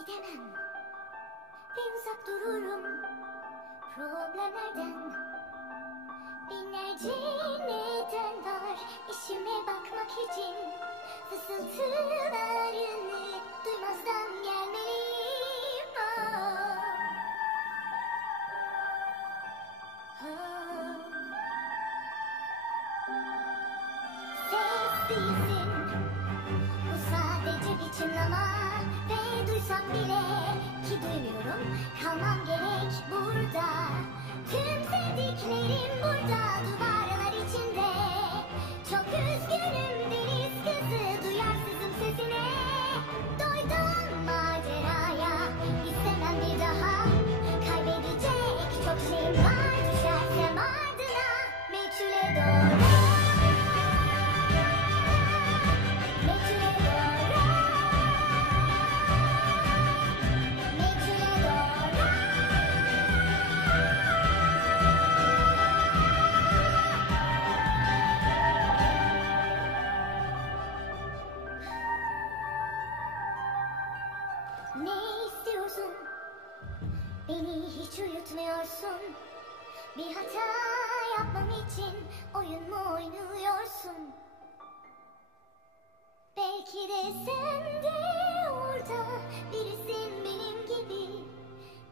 Gidemem ve uzak dururum problemlerden. Binlerce neden var işime bakmak için. Fısıltılarını duymazdan gelmeliyim. Ses değilsin, bu sadece bir çınlama. Ve duysam bile ki duymuyorum, kalmam gerek burada. Tüm sevdiklerim burada, duvarlar içinde. Çok üzgünüm deniz kızı, duyarsızım sesine. Doydum maceraya, istemem bir daha. Kaybedecek çok şeyim var, düşersem ardına meçhule doğru. Ne istiyorsun? Beni hiç uyutmuyorsun. Bir hata yapmam için oyun mu oynuyorsun? Belki de sen de orada birisin benim gibi.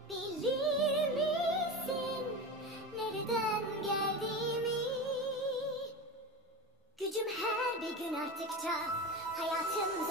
Bilir misin nereden geldiğimi? Gücüm her bir gün arttıkça hayatım